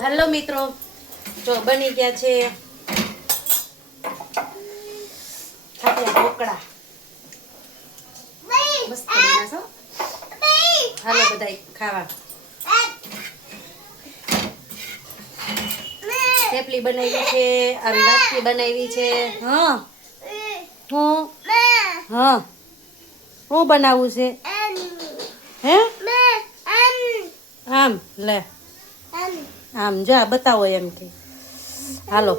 Hello મિત્રો, જો બની ગયા છે ખાટિયા ઢોકળા. મસ્ત બન્યા છો. હાલો બધાય ખાવા. થેપલી બનાવી છે, આવી વાટકી બનાવી છે. હા હું હા હું બનાવું છે હે આમ લે આમ જા બતાવો એમ કે હાલો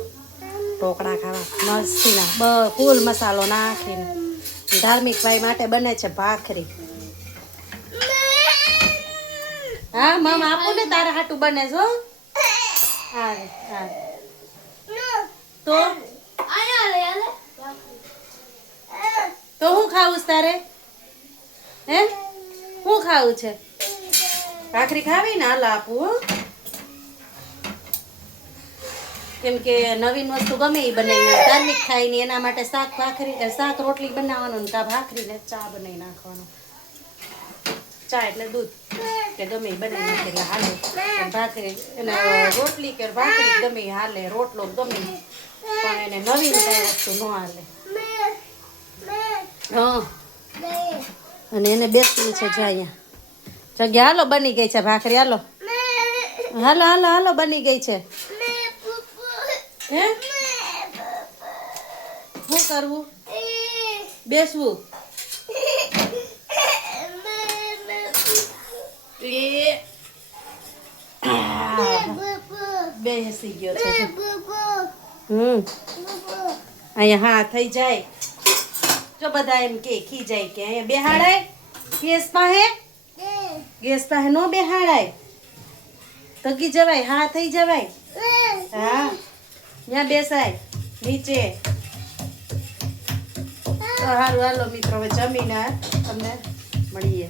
ઢોકળા ખાવા મસ્તીના ફૂલ મસાલો નાખીને ધાર્મિક ભાઈ માટે બને છે ભાખરી. હા મમ આપું ને તારા હાટું બને છો. હા હા તો હું ખાવું તારે હે હું ખાવું છે ભાખરી ખાવી ને હાલ આપું. કેમ કે નવીન વસ્તુ ગમે એ બનાવી ધાર્મિક ખાય ને એના માટે શાક રોટલી બનાવવાનું ને કા ભાખરી ને ચા બનાવી નાખવાનો. ચા એટલે દૂધ કે ગમે એ બનાવી નાખે એટલે હાલે. ભાખરી એને રોટલી કે ભાખરી ગમે એ હાલે, રોટલો ગમે પણ એને નવીન કઈ વસ્તુ ન હાલે. હા અને એને બેસવું છે જો અહીંયા જગ્યા. હાલો બની ગઈ છે ભાખરી. હાલો હાલો હાલો હાલો બની ગઈ છે. હે શું કરવું બેસવું બેસી ગયો છે. અહીંયા હા થઈ જાય. જો બધા એમ કે ખી જાય કે અહીંયા બેહાડાય ગેસ પાસે નો બેહાડાય તગી જવાય. હા થઈ જવાય. હા ત્યાં બેસાય નીચે. સારું હાલો મિત્રો હવે જમીને તમને મળીએ.